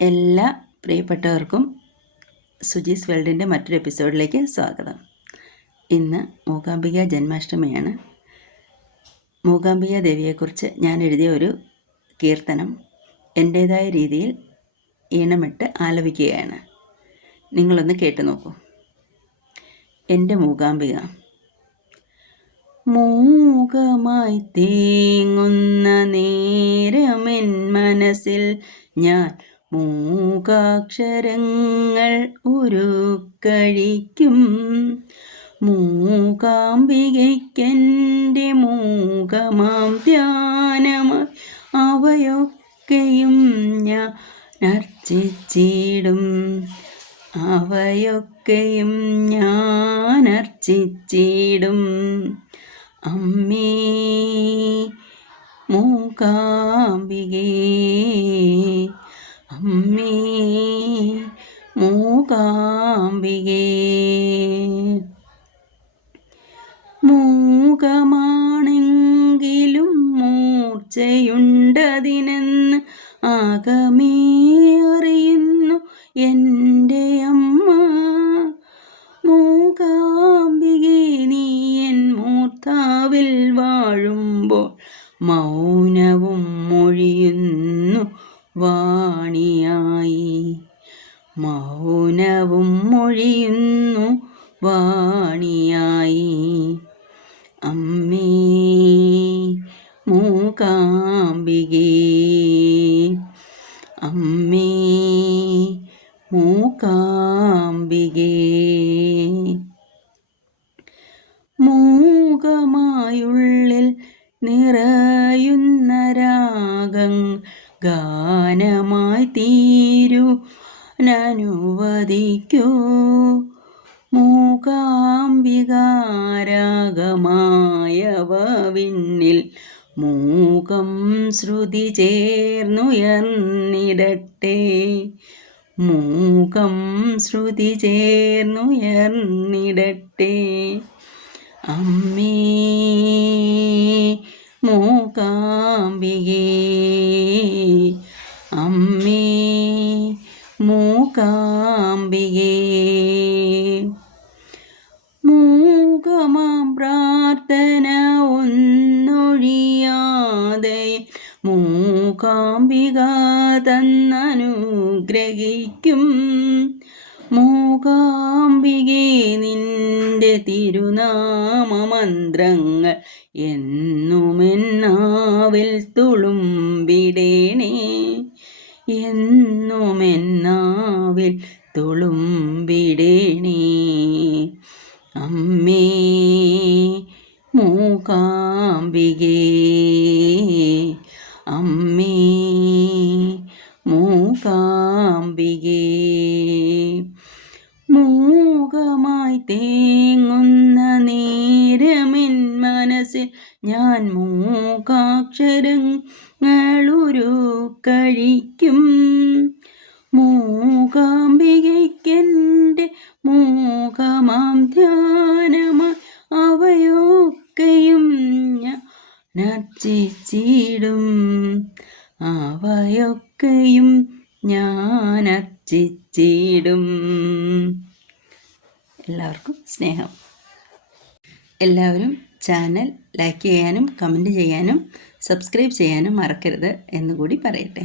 എല്ലാ പ്രിയപ്പെട്ടവർക്കും സുജീസ് വേൾഡിന്റെ മറ്റൊരു എപ്പിസോഡിലേക്ക് സ്വാഗതം. ഇന്ന് മൂകാംബിക ജന്മാഷ്ടമിയാണ്. മൂകാംബിക ദേവിയെക്കുറിച്ച് ഞാൻ എഴുതിയ ഒരു കീർത്തനം എന്റേതായ രീതിയിൽ ഈണമിട്ട് ആലപിക്കുകയാണ്. നിങ്ങളൊന്ന് കേട്ടു നോക്കൂ. എന്റെ മൂകാംബിക മൂകമായി തേങ്ങുന്ന നേരമെൻ മനസ്സിൽ ഞാൻ മൂകാക്ഷരങ്ങൾ ഉരുക്കഴിക്കും. മൂകാംബികയ്ക്കെന്റെ മൂകമാം ധ്യാനമായി അവയൊക്കെയും ഞാൻ അർച്ചിച്ചിടും. അവയൊക്കെയും ഞാൻ അർച്ചിച്ചിടും. അമ്മേ മൂകാംബികേ അമ്മേ മൂകാംബികേ. മൂകമാണെങ്കിലും മൂർച്ചയുണ്ടതിനെന്ന് ആകമേ അറിയുന്നു എന്റെ അമ്മ. മൂകാംബികേ നീ എൻ മൂർത്താവിൽ വാഴുമ്പോൾ മൗനവും മൊഴിയുന്നു. വാണിയായി മൗനവും മൊഴിയുന്നു വാണിയായി. അമ്മേ മൂകാംബികേ അമ്മേ മൂകാംബികേ. മൂകമായുള്ളിൽ നിറയുന്ന രാഗം ഗാനമായി തീരൂ നനുവദിക്കൂ മൂകാംബികാരാഗമായവ വിണ്ണിൽ മൂകം ശ്രുതി ചേർന്നുയർന്നിടട്ടെ മൂകം ശ്രുതി ചേർന്നുയർന്നിടട്ടെ അമ്മേ മൂകാംബികേ. മൂകമാം പ്രാർത്ഥന ഒന്നൊഴിയാതെ മൂകാംബിക തന്നനുഗ്രഹിക്കും. മൂകാംബികേ നിന്റെ തിരുനാമമന്ത്രങ്ങൾ എന്നുമെന്നാവിൽ തുളുമ്പിടേണേ. എന്നുമെന്നാവിൽ തുളുമ്പിടേണേ അമ്മേ മൂകാംബികേ. അമ്മേ മൂകാംബികേ. മൂകമായി തേങ്ങുന്ന നേരമെൻ മനസ്സിൽ ഞാൻ കഴിക്കും മൂകാംബികയ്ക്കെന്റെ മൂകമാം ധ്യാനമായി അവയൊക്കെയും നർച്ചിച്ചിടും അവയൊക്കെയും ഞാൻ അർച്ചിച്ചിടും. എല്ലാവർക്കും സ്നേഹം. എല്ലാവരും ചാനൽ ലൈക്ക് ചെയ്യാനും കമന്റ് ചെയ്യാനും സബ്സ്ക്രൈബ് ചെയ്യാനും മറക്കരുത് എന്നുകൂടി പറയട്ടെ.